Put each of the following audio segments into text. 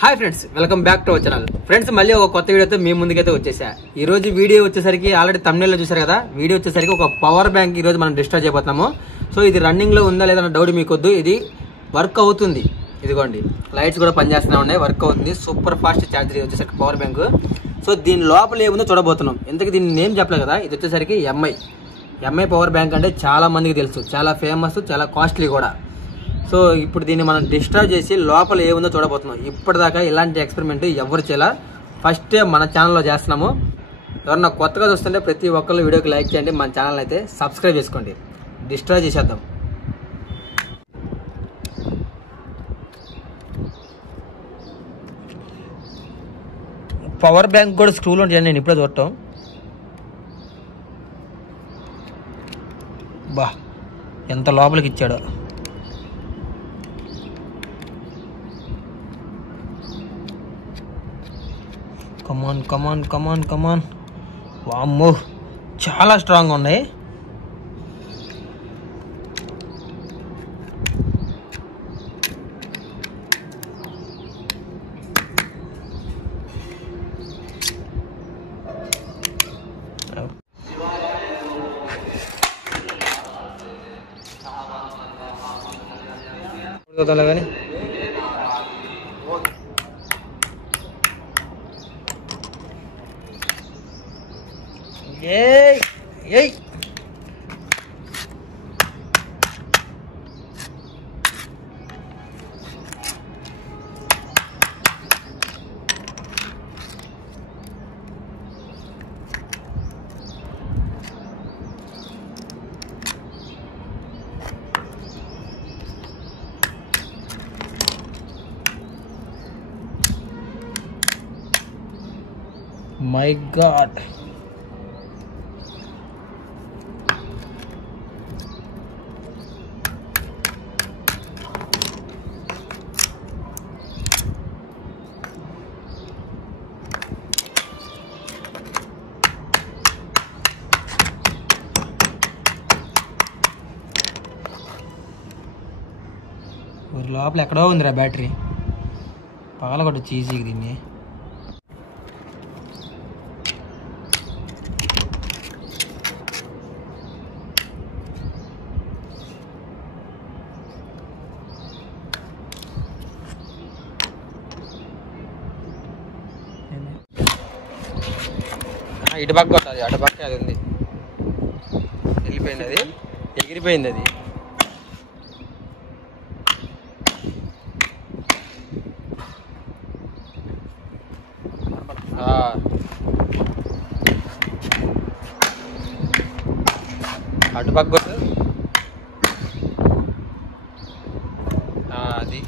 Hi friends, welcome back to our channel. Friends, మళ్ళీ ఒక కొత్త వీడియోతో మీ ముందుకైతే వచ్చేసా. ఈ రోజు వీడియో వచ్చేసరికి ఆల్రెడీ thumbnail లో చూసారు కదా. వీడియో వచ్చేసరికి ఒక పవర్ బ్యాంక్ ఈ రోజు మనం డిస్ట్రాయ్ చేయబోతున్నాము. సో ఇది రన్నింగ్ లో ఉందా లేదా డౌట్ మీకొద్దు, ఇది వర్క్ అవుతుంది. ఇదిగోండి, లైట్స్ కూడా పనిచేస్తూనే ఉన్నాయి, వర్క్ అవుతుంది. సూపర్ ఫాస్ట్ ఛార్జర్ వచ్చేసరికి పవర్ బ్యాంక్. సో దీని లోపల ఏముందో చూడబోతున్నాం. ఇంతకీ దీన్ని నేమ్ చెప్పలేదు కదా. ఇది వచ్చేసరికి ఎంఐ పవర్ బ్యాంక్ అంటే చాలా మందికి తెలుసు, చాలా ఫేమస్, చాలా కాస్ట్లీ కూడా. సో ఇప్పుడు దీన్ని మనం డిస్ట్రాయ్ చేసి లోపల ఏముందో చూడబోతున్నాం. ఇప్పటిదాకా ఇలాంటి ఎక్స్పెరిమెంట్ ఎవరు చేయాల, ఫస్ట్ మన ఛానల్లో చేస్తున్నాము. ఎవరన్నా కొత్తగా చూస్తుంటే ప్రతి ఒక్కళ్ళు వీడియోకి లైక్ చేయండి, మన ఛానల్ అయితే సబ్స్క్రైబ్ చేసుకోండి. డిస్ట్రాయ్ చేసేద్దాం. పవర్ బ్యాంక్ కూడా స్క్రూలో ఉంటాయని నేను ఇప్పుడే చూడటం. బా, ఎంత లోపలికి ఇచ్చాడో. కమాన్ కమాన్ కమాన్ కమాన్. వామ్మో, చాలా స్ట్రాంగ్ ఉన్నాయి. కానీ ఏయ్ మై గాడ్, లోపల ఎక్కడో ఉందిరా బ్యాటరీ. పగలగొట్టచ్చు ఈజీగా దీన్ని. ఇటు పక్క కొట్టాలి, అటు పక్క అది ఉంది, వెళ్ళిపోయింది, అది ఎగిరిపోయింది. అది అటు పక్క కొట్టు. అది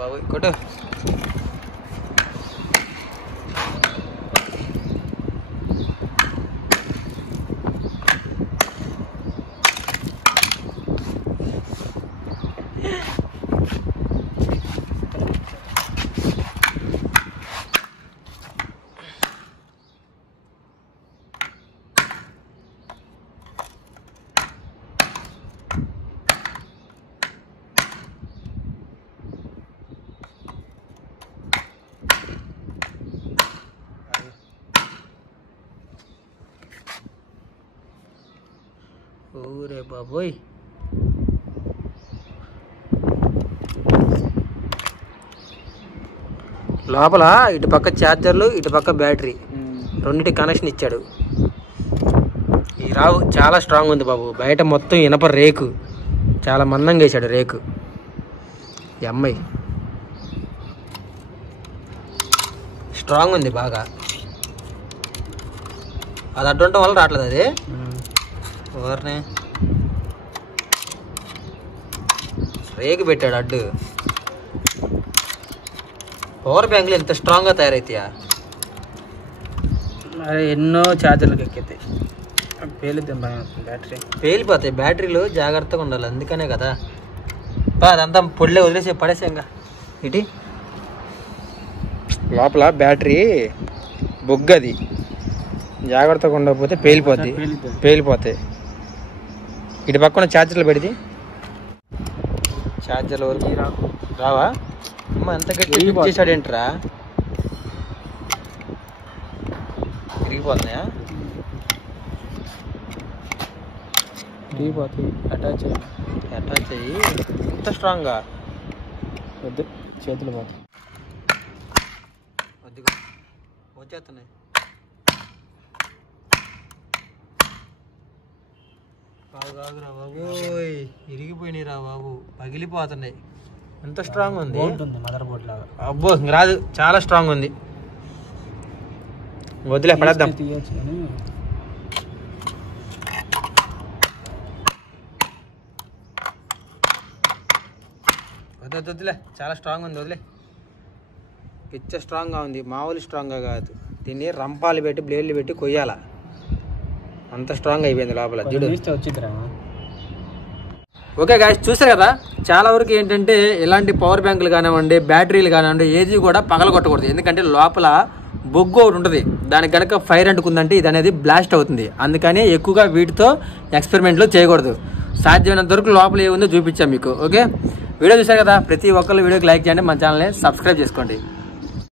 బాబు కొట్టు. ఓరే బాబోయ్, లోపల ఇటు పక్క ఛార్జర్లు, ఇటు పక్క బ్యాటరీ, రెండింటి కనెక్షన్ ఇచ్చాడు. ఈ రావు చాలా స్ట్రాంగ్ ఉంది బాబు. బయట మొత్తం ఇనప రేకు, చాలా మందంగా వేసాడు రేకు. ఎంఐ స్ట్రాంగ్ ఉంది బాగా. అది అడ్డు ఉండటం వల్ల రావట్లేదు. అది ఎవరిని రేకు పెట్టాడు అడ్డు. పవర్ బ్యాంకులు ఎంత స్ట్రాంగ్గా తయారైతాయా? మరి ఎన్నో ఛార్జర్లకు ఎక్కితాయి, పేలిద్దాం భయం, బ్యాటరీ పేలిపోతాయి. బ్యాటరీలు జాగ్రత్తగా ఉండాలి, అందుకనే కదా. అదంతా పొడిలే వదిలేసి పడేసా. ఇంకా ఇటు లోపల బ్యాటరీ బొగ్గది, జాగ్రత్తగా ఉండకపోతే పేలిపోతాయి. ఇటు పక్కన ఛార్జర్లు పెడితే ఛార్జర్ల వరకు రావా అమ్మ ఎంత గట్టి చేశాడేంట్రా తిరిగిపోతున్నాయా అటాచ్ అయ్యి ఇంత స్ట్రాంగ్గా వద్దు చేతులు పోతాయి వద్దుగా వచ్చేస్తున్నాయి బాగురా బాబు ఇరిగిపోయినాయి రా బాబు పగిలిపోతున్నాయి ఎంత స్ట్రాంగ్ ఉంది మదర్ బోర్డ్ లాగా అబ్బో ఇంక రాదు చాలా స్ట్రాంగ్ ఉంది వదిలే పడేద్దాం తీయచ్చు కానీ వదిలే చాలా స్ట్రాంగ్ ఉంది వదిలే పిచ్చ స్ట్రాంగ్గా ఉంది మామూలు స్ట్రాంగ్గా కాదు దీన్ని రంపాలు పెట్టి బ్లేడ్లు పెట్టి కొయ్యాల అంత స్ట్రాంగ్ అయిపోయింది లోపల చూడు వచ్చిద్దిరా ఓకే గాయస్ చూసారు కదా చాలా వరకు ఏంటంటే ఇలాంటి పవర్ బ్యాంకులు కానివ్వండి బ్యాటరీలు కానివ్వండి ఏది కూడా పగలగొట్టకూడదు ఎందుకంటే లోపల బొగ్గు ఒకటి ఉంటుంది దానికి కనుక ఫైర్ అంటుకుందంటే ఇది అనేది బ్లాస్ట్ అవుతుంది అందుకని ఎక్కువగా వీటితో ఎక్స్పెరిమెంట్లు చేయకూడదు సాధ్యమైనంత వరకు లోపల ఏముందో చూపించాం మీకు ఓకే వీడియో చూసారు కదా ప్రతి ఒక్కళ్ళు వీడియోకి లైక్ చేయండి మన ఛానల్ని సబ్స్క్రైబ్ చేసుకోండి